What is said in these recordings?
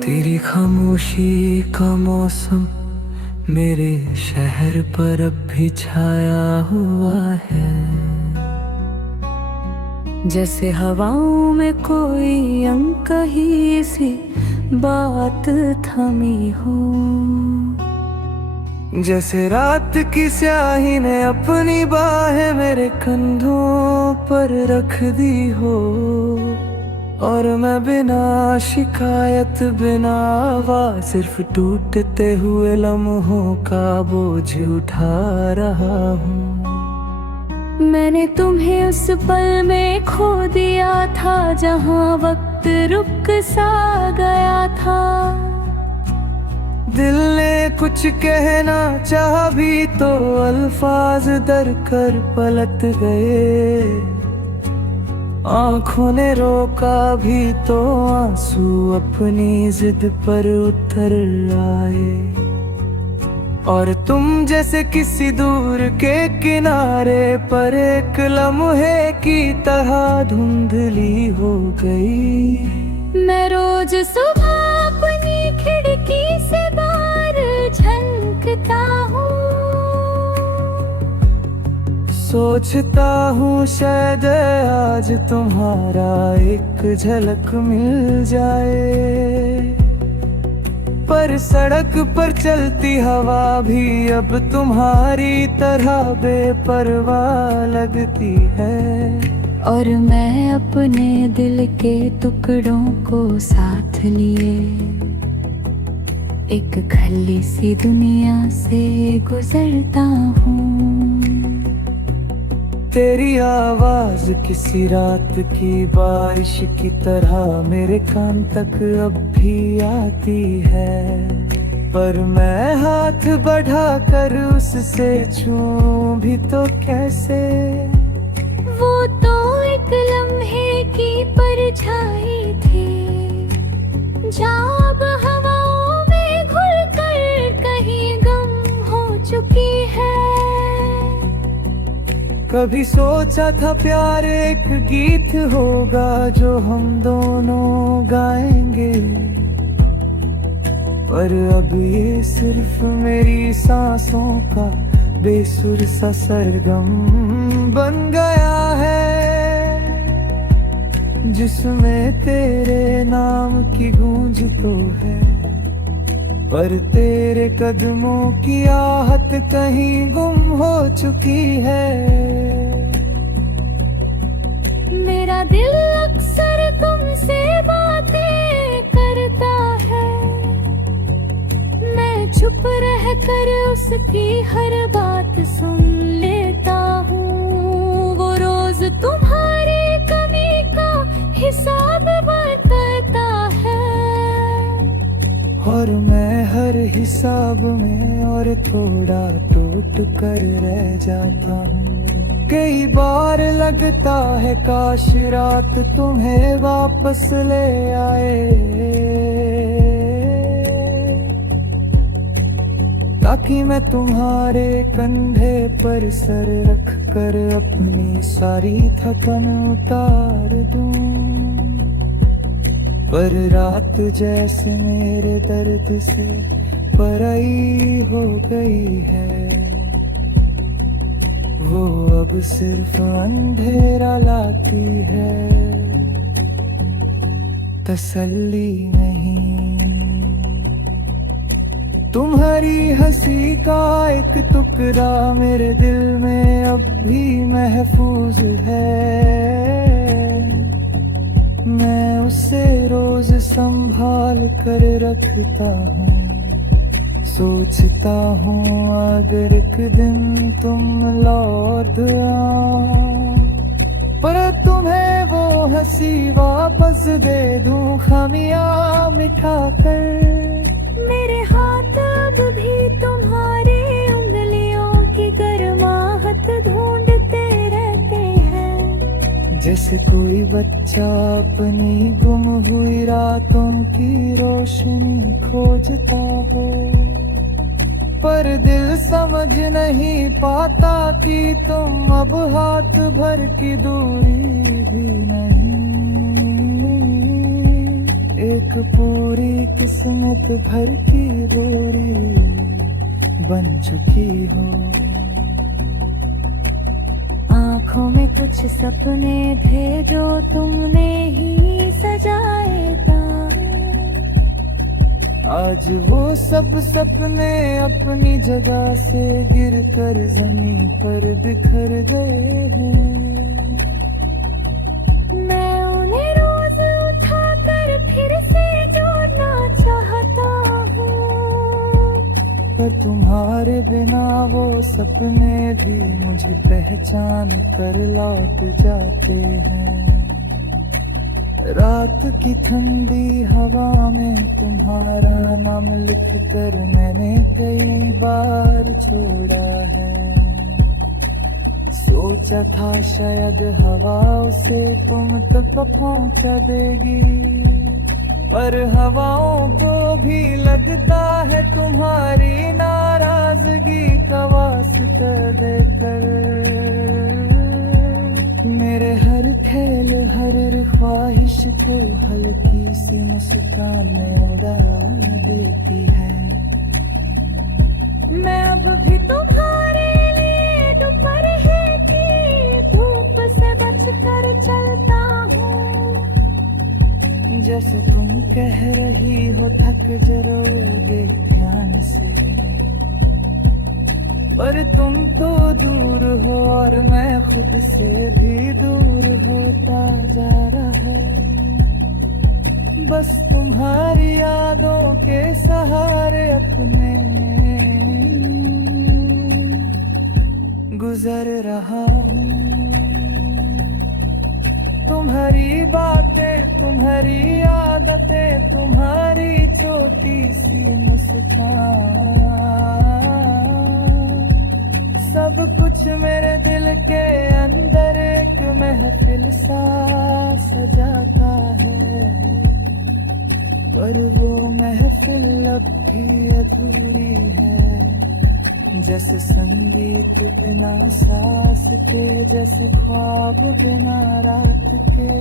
तेरी खामोशी का मौसम मेरे शहर पर अब भी छाया हुआ है। जैसे हवाओं में कोई अनकही सी बात थमी हो। जैसे रात की स्याही ने अपनी बाहें मेरे कंधों पर रख दी हो, और मैं बिना शिकायत बिना आवाज़ सिर्फ टूटते हुए लम्हों का बोझ उठा रहा हूँ। मैंने तुम्हें उस पल में खो दिया था जहाँ वक्त रुक सा गया था। दिल ने कुछ कहना चाहा भी तो अल्फाज दर कर पलट गए। आँखों ने रोका भी तो आंसू अपनी जिद पर उतर आए। और तुम जैसे किसी दूर के किनारे पर एक लम्हे की तरह धुंधली हो गई। मैं रोज सुबह अपनी खिड़की से बाहर झलकता हूँ, सोचता हूँ शायद आज तुम्हारा एक झलक मिल जाए। पर सड़क पर चलती हवा भी अब तुम्हारी तरह बेपरवाह लगती है। और मैं अपने दिल के टुकड़ों को साथ लिए एक खाली सी दुनिया से गुजरता हूँ। तेरी आवाज किसी रात की बारिश की तरह मेरे कान तक अब भी आती है। पर मैं हाथ बढ़ाकर उससे छूं भी तो कैसे। वो तो एक लम्हे की परछाई थी जब हवाओं में घुल कर कहीं गम हो चुकी है। कभी सोचा था प्यार एक गीत होगा जो हम दोनों गाएंगे, पर अब ये सिर्फ मेरी सांसों का बेसुर सा सरगम बन गया है, जिसमें तेरे नाम की गूंज तो है पर तेरे कदमों की आहट कहीं गुम हो चुकी है। मेरा दिल अक्सर तुमसे बातें करता है, मैं चुप रह कर उसकी हर बात सुन लेता हूँ। वो रोज तुम्हारी कमी का हिसाब बताता है, और मैं हर हिसाब में और थोड़ा टूट कर रह जाता हूँ। कई बार लगता है काश रात तुम्हें वापस ले आए, ताकि मैं तुम्हारे कंधे पर सर रख कर अपनी सारी थकन उतार दूं। पर रात जैसे मेरे दर्द से पराई हो गई है, वो अब सिर्फ अंधेरा लाती है, तसल्ली नहीं। तुम्हारी हंसी का एक टुकड़ा मेरे दिल में अब भी महफूज है, मैं उसे रोज संभाल कर रखता हूँ। सोचता हूँ अगर एक दिन तुम लौट आओ, पर तुम्हें वो हंसी वापस दे दूँ खामियां मिठा कर। मेरे हाथ अब भी तुम्हारी उंगलियों की गर्माहट ढूंढते रहते हैं, जैसे कोई बच्चा अपनी गुम हुई रातों की रोशनी खोजता हो। पर दिल समझ नहीं पाता कि तुम अब हाथ भर की दूरी भी नहीं, एक पूरी किस्मत भर की दूरी बन चुकी हो। आँखों में कुछ सपने थे जो तुमने ही सजाए था, आज वो सब सपने अपनी जगह से गिरकर जमीन पर बिखर गए हैं। मैं उन्हें रोज उठाकर फिर से जोड़ना चाहता हूँ, पर तुम्हारे बिना वो सपने भी मुझे पहचान कर लौट जाते हैं। रात की ठंडी हवा में तुम्हारा नाम लिखकर मैंने कई बार छोड़ा है। सोचा था शायद हवा उसे तुम तक पहुंचा देगी, पर हवाओं को भी लगता है तुम्हारी नाराजगी का वास्ता देकर। मेरे हर खेल हर ख्वाहिश को हल्की सी मुस्कान में उड़ा देती है। मैं अब भी तुम्हारे लिए दोपहर की धूप से बचकर चलता हूँ। जैसे तुम कह रही हो थक जरोगे ध्यान से, पर तुम तो दूर हो और मैं खुद से भी दूर होता जा रहा है। बस तुम्हारी यादों के सहारे अपने गुजर रहा हूँ। तुम्हारी बातें, तुम्हारी आदतें, तुम्हारी छोटी सी मुस्कान, सब कुछ मेरे दिल के अंदर एक महफिल सा सजाता है। पर वो महफिल अब भी अधूरी है, जैसे संगीत बिना सांस के, जैसे ख्वाब बिना रात के।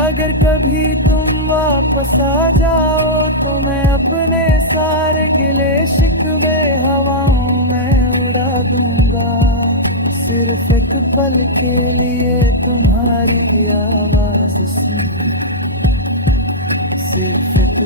अगर कभी तुम वापस आ जाओ तो मैं अपने सारे गिले शिकवे हवाओं में उड़ा दूंगा। सिर्फ एक पल के लिए तुम्हारी आवाज सुन, सिर्फ एक